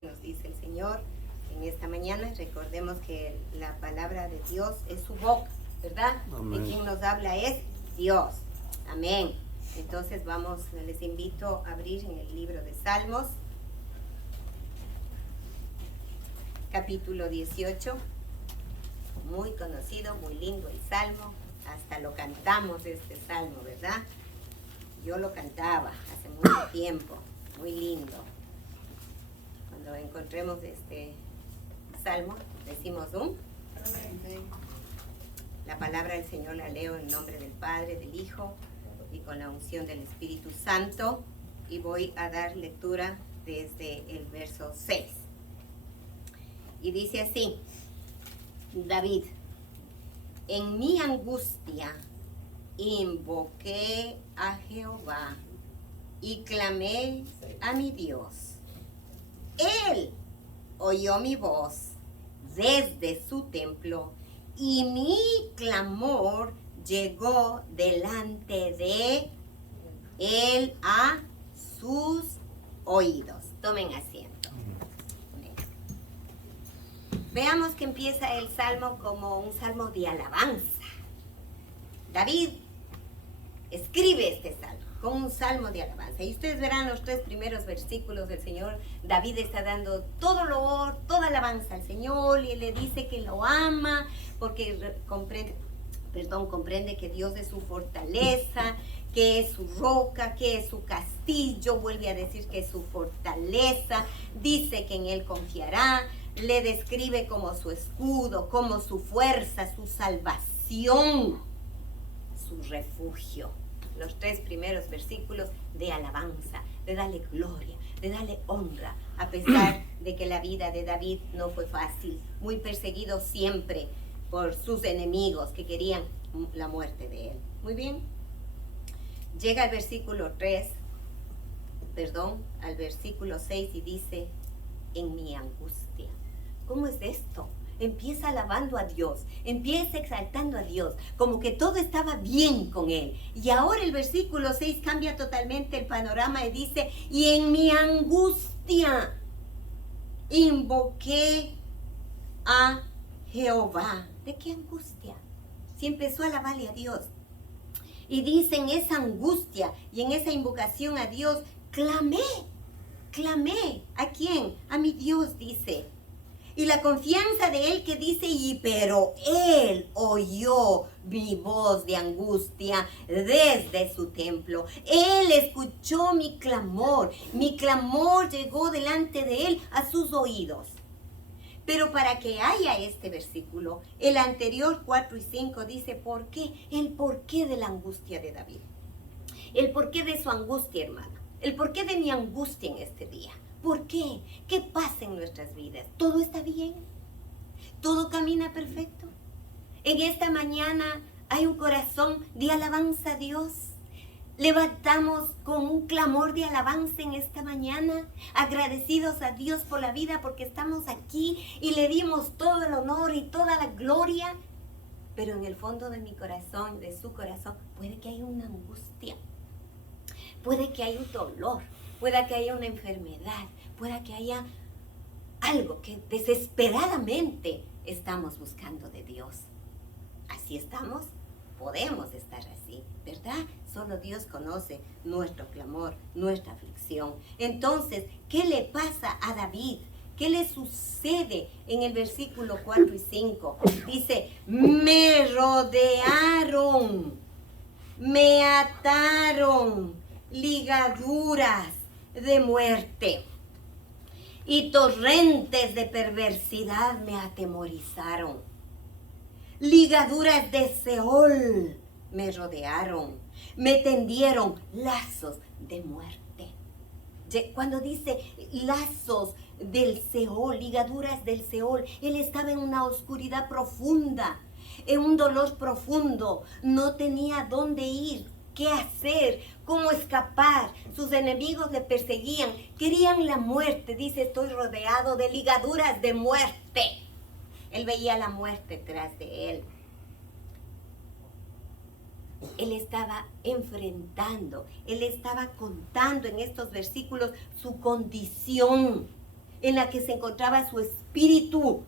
Nos dice el Señor en esta mañana. Recordemos que la palabra de Dios es su boca, ¿verdad? Amén. De quien nos habla es Dios. Amén. Entonces les invito a abrir en el libro de Salmos, capítulo 18. Muy conocido, muy lindo el Salmo. Hasta lo cantamos este Salmo, ¿verdad? Yo lo cantaba hace mucho tiempo. Muy lindo. Cuando encontremos este Salmo, decimos La palabra del Señor la leo en nombre del Padre, del Hijo y con la unción del Espíritu Santo. Y voy a dar lectura desde el verso 6. Y dice así: David, en mi angustia invoqué a Jehová y clamé a mi Dios. Él oyó mi voz desde su templo y mi clamor llegó delante de él a sus oídos. Tomen asiento. Veamos que empieza el salmo como un salmo de alabanza. David escribe este salmo como un salmo de alabanza. Y ustedes verán los 3 primeros versículos del Señor. David está dando todo loor, toda alabanza al Señor, y él le dice que lo ama porque comprende que Dios es su fortaleza, que es su roca, que es su castillo. Vuelve a decir que es su fortaleza. Dice que en él confiará. Le describe como su escudo, como su fuerza, su salvación, su refugio. Los 3 primeros versículos de alabanza, de darle gloria, de darle honra, a pesar de que la vida de David no fue fácil, muy perseguido siempre por sus enemigos que querían la muerte de él. Muy bien. Llega al versículo 6 y dice: en mi angustia. ¿Cómo es esto? Empieza alabando a Dios, empieza exaltando a Dios, como que todo estaba bien con él. Y ahora el versículo 6 cambia totalmente el panorama y dice: y en mi angustia invoqué a Jehová. ¿De qué angustia? Si empezó a alabarle a Dios. Y dice: en esa angustia y en esa invocación a Dios, clamé. ¿A quién? A mi Dios, dice. Y la confianza de él que dice: pero él oyó mi voz de angustia desde su templo. Él escuchó mi clamor llegó delante de él a sus oídos. Pero para que haya este versículo, el anterior 4 y 5 dice ¿por qué? El porqué de la angustia de David. El porqué de su angustia, hermana. El porqué de mi angustia en este día. ¿Por qué? ¿Qué pasa en nuestras vidas? ¿Todo está bien? ¿Todo camina perfecto? En esta mañana hay un corazón de alabanza a Dios. Levantamos con un clamor de alabanza en esta mañana, agradecidos a Dios por la vida, porque estamos aquí y le dimos todo el honor y toda la gloria. Pero en el fondo de mi corazón, de su corazón, puede que haya una angustia, puede que haya un dolor, puede que haya una enfermedad, puede que haya algo que desesperadamente estamos buscando de Dios. Así estamos, podemos estar así, ¿verdad? Solo Dios conoce nuestro clamor, nuestra aflicción. Entonces, ¿qué le pasa a David? ¿Qué le sucede en el versículo 4 y 5? Dice: me rodearon, me ataron ligaduras de muerte y torrentes de perversidad me atemorizaron. Ligaduras de Seol me rodearon, me tendieron lazos de muerte. Cuando dice lazos del Seol, ligaduras del Seol, él estaba en una oscuridad profunda, en un dolor profundo, no tenía dónde ir, qué hacer, cómo escapar. Sus enemigos le perseguían, querían la muerte. Dice: estoy rodeado de ligaduras de muerte. Él veía la muerte tras de él. Él estaba enfrentando, él estaba contando en estos versículos su condición. en la que se encontraba su espíritu.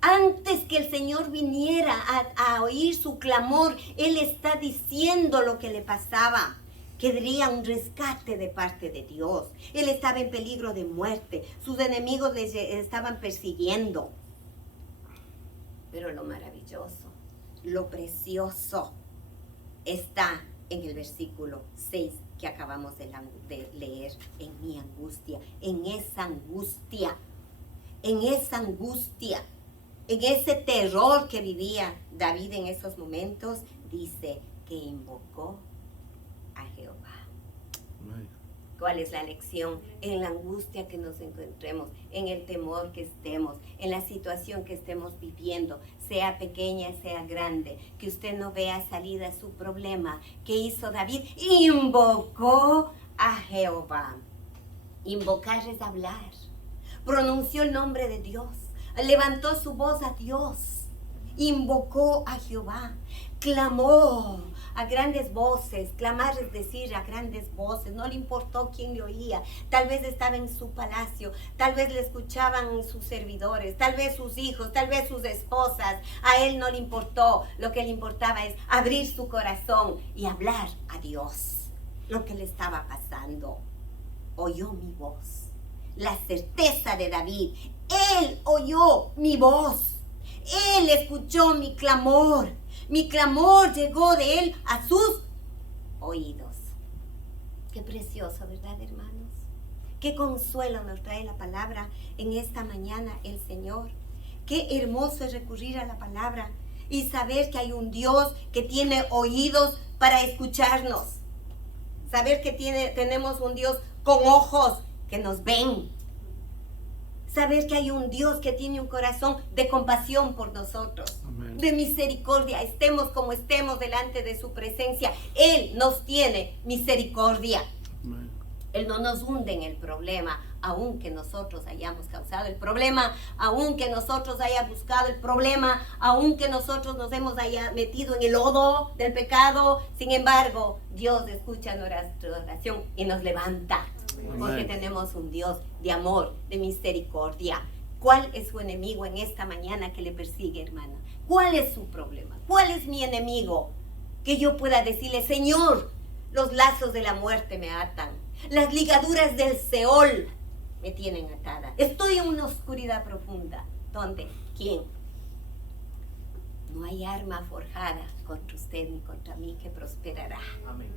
Antes que el Señor viniera a oír su clamor, Él está diciendo lo que le pasaba. Quería un rescate de parte de Dios. Él estaba en peligro de muerte. Sus enemigos le estaban persiguiendo. Pero lo maravilloso, lo precioso, está en el versículo 6 que acabamos de leer. En mi angustia, en esa angustia, en esa angustia, en ese terror que vivía David en esos momentos, dice que invocó a Jehová. ¿Cuál es la lección? En la angustia que nos encontremos, en el temor que estemos, en la situación que estemos viviendo, sea pequeña, sea grande, que usted no vea salida a su problema. ¿Qué hizo David? Invocó a Jehová. Invocar es hablar. Pronunció el nombre de Dios. Levantó su voz a Dios. Invocó a Jehová. Clamó a grandes voces. Clamar es decir a grandes voces. No le importó quién le oía. Tal vez estaba en su palacio. Tal vez le escuchaban sus servidores. Tal vez sus hijos. Tal vez sus esposas. A él no le importó. Lo que le importaba es abrir su corazón y hablar a Dios. Lo que le estaba pasando. Oyó mi voz. La certeza de David. Él oyó mi voz. Él escuchó mi clamor. Mi clamor llegó de él a sus oídos. Qué precioso, ¿verdad, hermanos? Qué consuelo nos trae la palabra en esta mañana el Señor. Qué hermoso es recurrir a la palabra y saber que hay un Dios que tiene oídos para escucharnos. Saber que tenemos un Dios con ojos que nos ven. Saber que hay un Dios que tiene un corazón de compasión por nosotros. Amén. De misericordia. Estemos como estemos delante de su presencia. Él nos tiene misericordia. Amén. Él no nos hunde en el problema, aunque nosotros hayamos causado el problema, aunque nosotros hayamos buscado el problema, aunque nosotros nos hemos metido en el lodo del pecado. Sin embargo, Dios escucha nuestra oración y nos levanta. Porque tenemos un Dios de amor, de misericordia. ¿Cuál es su enemigo en esta mañana que le persigue, hermana? ¿Cuál es su problema? ¿Cuál es mi enemigo? Que yo pueda decirle, Señor, los lazos de la muerte me atan. Las ligaduras del Seol me tienen atada. Estoy en una oscuridad profunda. ¿Dónde? ¿Quién? No hay arma forjada contra usted ni contra mí que prosperará. Amén.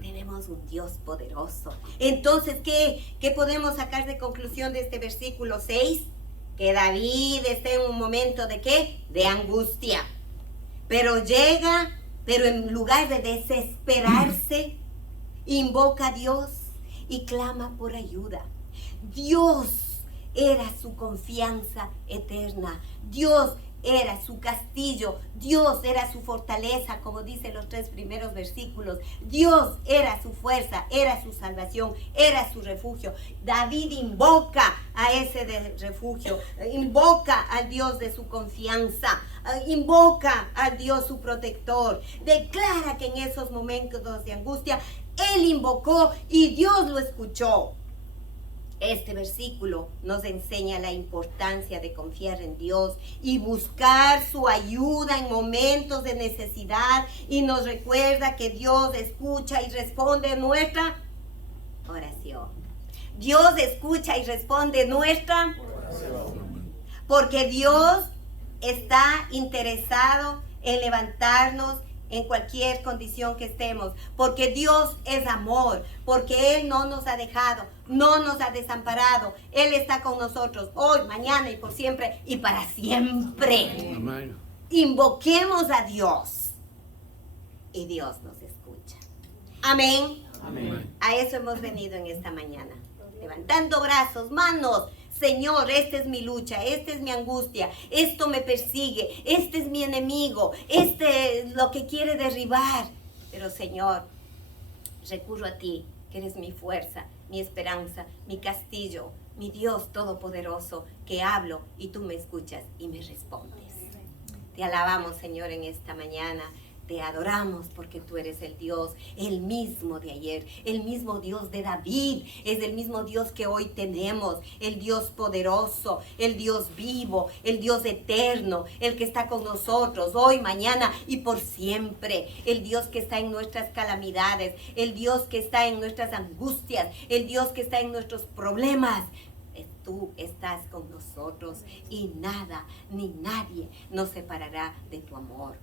Tenemos un Dios poderoso. Entonces, ¿qué podemos sacar de conclusión de este versículo 6? Que David está en un momento de ¿qué? De angustia. Pero en lugar de desesperarse, invoca a Dios y clama por ayuda. Dios era su confianza eterna. Dios era su castillo, Dios era su fortaleza, como dicen los 3 primeros versículos. Dios era su fuerza, era su salvación, era su refugio. David invoca a ese refugio, invoca al Dios de su confianza, invoca al Dios su protector. Declara que en esos momentos de angustia, él invocó y Dios lo escuchó. Este versículo nos enseña la importancia de confiar en Dios y buscar su ayuda en momentos de necesidad, y nos recuerda que Dios escucha y responde nuestra oración. Dios escucha y responde nuestra oración. Porque Dios está interesado en levantarnos en cualquier condición que estemos, porque Dios es amor, porque Él no nos ha dejado, no nos ha desamparado. Él está con nosotros hoy, mañana y por siempre y para siempre. Amén. Invoquemos a Dios y Dios nos escucha. Amén. Amén. A eso hemos venido en esta mañana, levantando brazos, manos. Señor, esta es mi lucha, esta es mi angustia, esto me persigue, este es mi enemigo, este es lo que quiere derribar. Pero Señor, recurro a ti, que eres mi fuerza, mi esperanza, mi castillo, mi Dios todopoderoso, que hablo y tú me escuchas y me respondes. Te alabamos, Señor, en esta mañana. Te adoramos porque tú eres el Dios, el mismo de ayer, el mismo Dios de David, es el mismo Dios que hoy tenemos, el Dios poderoso, el Dios vivo, el Dios eterno, el que está con nosotros hoy, mañana y por siempre, el Dios que está en nuestras calamidades, el Dios que está en nuestras angustias, el Dios que está en nuestros problemas. Tú estás con nosotros y nada ni nadie nos separará de tu amor.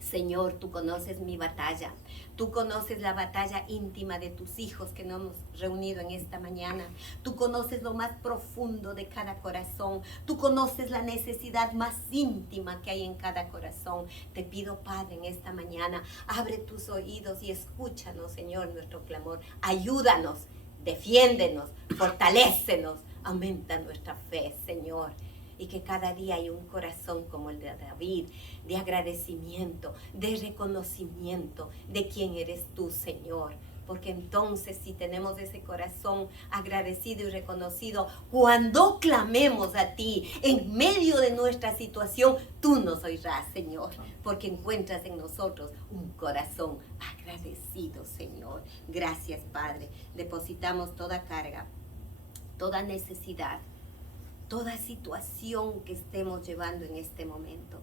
Señor, tú conoces mi batalla. Tú conoces la batalla íntima de tus hijos que nos hemos reunido en esta mañana. Tú conoces lo más profundo de cada corazón. Tú conoces la necesidad más íntima que hay en cada corazón. Te pido, Padre, en esta mañana, abre tus oídos y escúchanos, Señor, nuestro clamor. Ayúdanos, defiéndenos, fortalécenos, aumenta nuestra fe, Señor. Y que cada día hay un corazón como el de David, de agradecimiento, de reconocimiento de quién eres tú, Señor. Porque entonces si tenemos ese corazón agradecido y reconocido, cuando clamemos a ti en medio de nuestra situación, tú nos oirás, Señor. Porque encuentras en nosotros un corazón agradecido, Señor. Gracias, Padre. Depositamos toda carga, toda necesidad, toda situación que estemos llevando en este momento.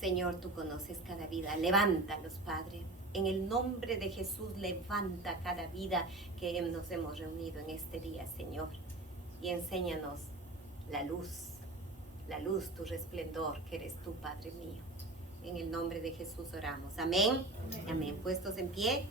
Señor, tú conoces cada vida. Levántalos, Padre. En el nombre de Jesús, levanta cada vida que nos hemos reunido en este día, Señor. Y enséñanos la luz, tu resplendor, que eres tú, Padre mío. En el nombre de Jesús oramos. Amén. Amén. Puestos en pie.